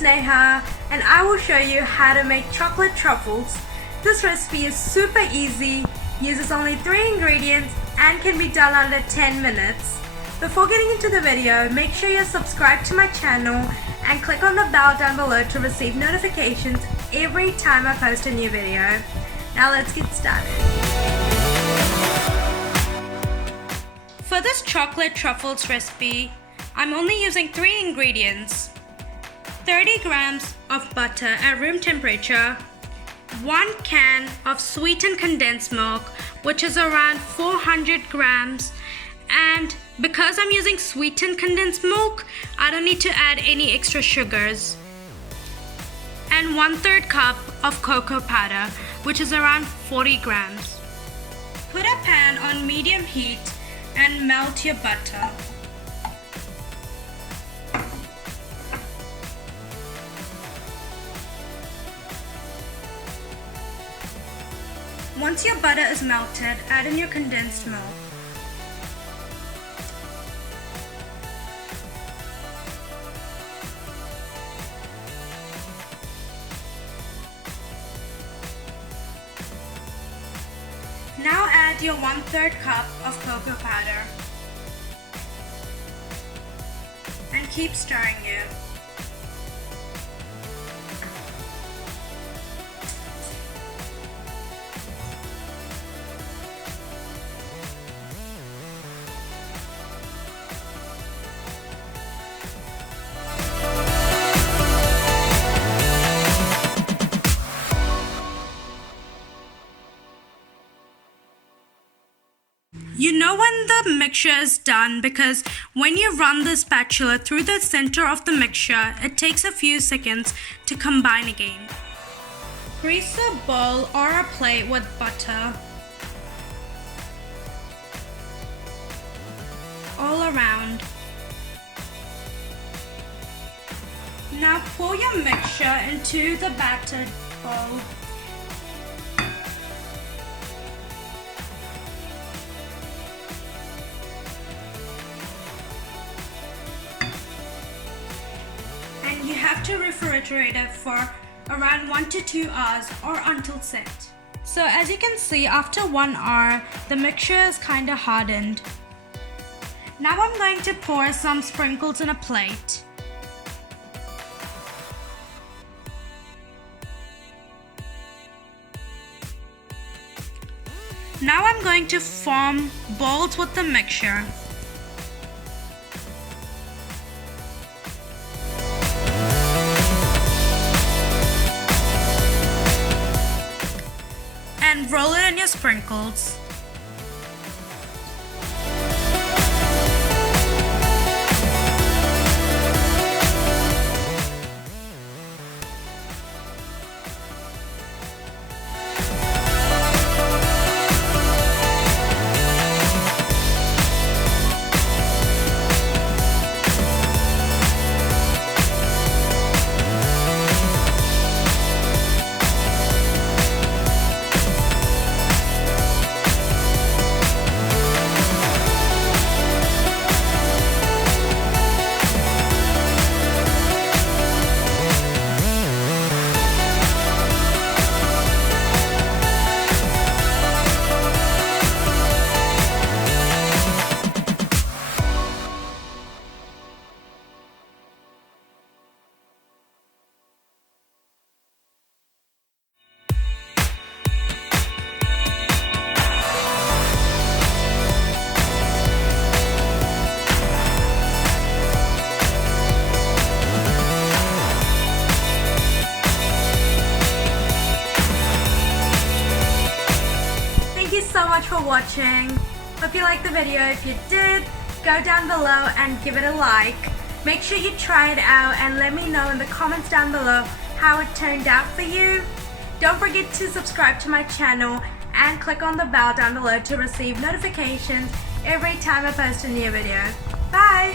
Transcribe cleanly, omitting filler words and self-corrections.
it's Neha and I will show you how to make chocolate truffles. This recipe is super easy, uses only 3 ingredients and can be done under 10 minutes. Before getting into the video, make sure you're subscribed to my channel and click on the bell down below to receive notifications every time I post a new video. Now let's get started. For this chocolate truffles recipe, I'm only using 3 ingredients: 30 grams of butter at room temperature, 1 can of sweetened condensed milk, which is around 400 grams, and because I'm using sweetened condensed milk, I don't need to add any extra sugars, and 1/3 cup of cocoa powder, which is around 40 grams. Put a pan on medium heat and melt your butter. Once your butter is melted, add in your condensed milk. Now add your 1/3 cup of cocoa powder and keep stirring it. You know when the mixture is done because when you run the spatula through the center of the mixture, it takes a few seconds to combine again. Grease a bowl or a plate with butter all around. Now pour your mixture into the battered bowl. You have to refrigerate it for around 1 to 2 hours or until set. So as you can see, after 1 hour, the mixture is kinda hardened. Now I'm going to pour some sprinkles in a plate. Now I'm going to form balls with the mixture. And roll it in your sprinkles. So much for watching. Hope you liked the video. If you did, go down below and give it a like. Make sure you try it out and let me know in the comments down below how it turned out for you. Don't forget to subscribe to my channel and click on the bell down below to receive notifications every time I post a new video. Bye!